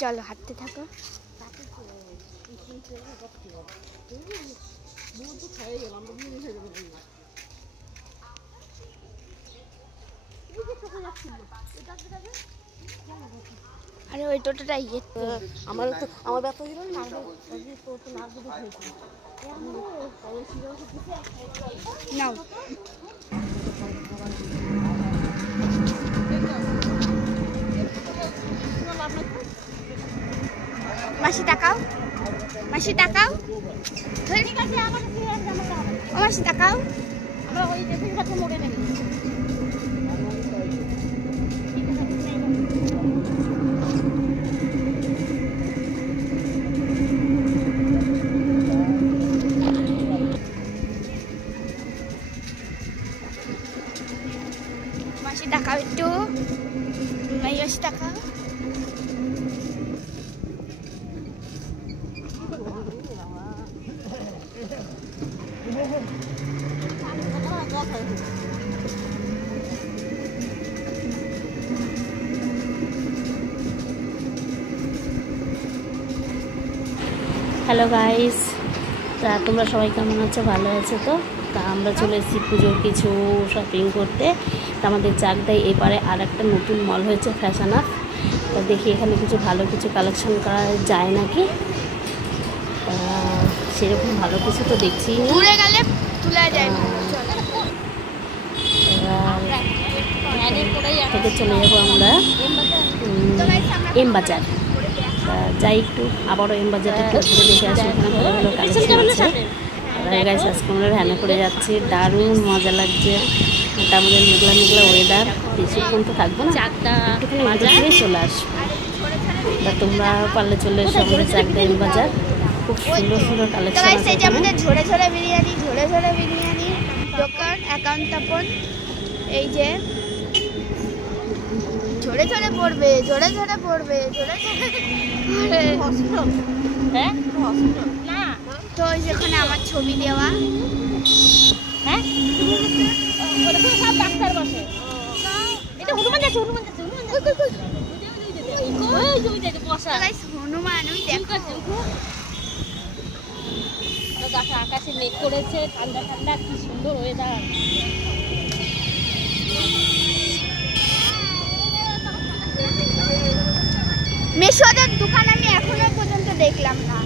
চলো হাঁটতে থাকো। আরে ওই টোটোটা ইয়ে আমার ব্যথা ছিল না, নাও। মাসি তাকাও, মাসি তাকাও, ও মাসি তাকাও। মাসি তাকাও একটু, মাসি তাকাও। হ্যালো গাইস, তা তোমরা সবাই কেমন আছো? ভালো আছো তো? তা আমরা চলে এসেছি পুজোর কিছু শপিং করতে। তা আমাদের চাকদায় এপারে আর একটা নতুন মল হয়েছে ফ্যাশন আপ। তা দেখি এখানে কিছু ভালো কিছু কালেকশন করা যায় নাকি। সেরকম ভালো কিছু তো দেখছি না, ঘুরে গেলে তোলা যায় না। থেকে চলে যাবো আমরা এম বাজার। যাই একটু আবারও এম বাজারটা একটু ঘুরে দেখে আসি, ওখানে ভালো ভালো কালেকশন আছে। গাইস আজকে আমরা ভ্যানে করে যাচ্ছি, দারুণ মজা লাগছে। তার মধ্যে মেঘলা মেঘলা ওয়েদার, বেশিক্ষণ তো থাকবো না, একটুখানি ঘুরে চলে আসবো। তা তোমরা পারলে চলে এসো আমাদের চাকদা এম বাজার, খুব সুন্দর সুন্দর কালেকশন আছে। আমাদের ঝরে ঝরে বিরিয়ানি, ঝরে ঝরে বিরিয়ানি দোকান একান্তাপন। এই যে ঝরে ঝরে পড়বে, ঝরে ঝরে পড়বে, ঝরে ঝরে হ্যাঁ না তো যেখানে আমার ছবি দেওয়া। হ্যাঁ সব ডাক্তার বসে। এটা হনুমান যাচ্ছে, হনুমান যাচ্ছে, হনুমান ওই দেখো। আকাশে মেঘ করেছে, ঠান্ডা ঠান্ডা, কি সুন্দর ওয়েদার। মেশোদের দোকান আমি এখনো পর্যন্ত দেখলাম না।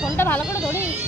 ফোনটা ভালো করে ধরিস।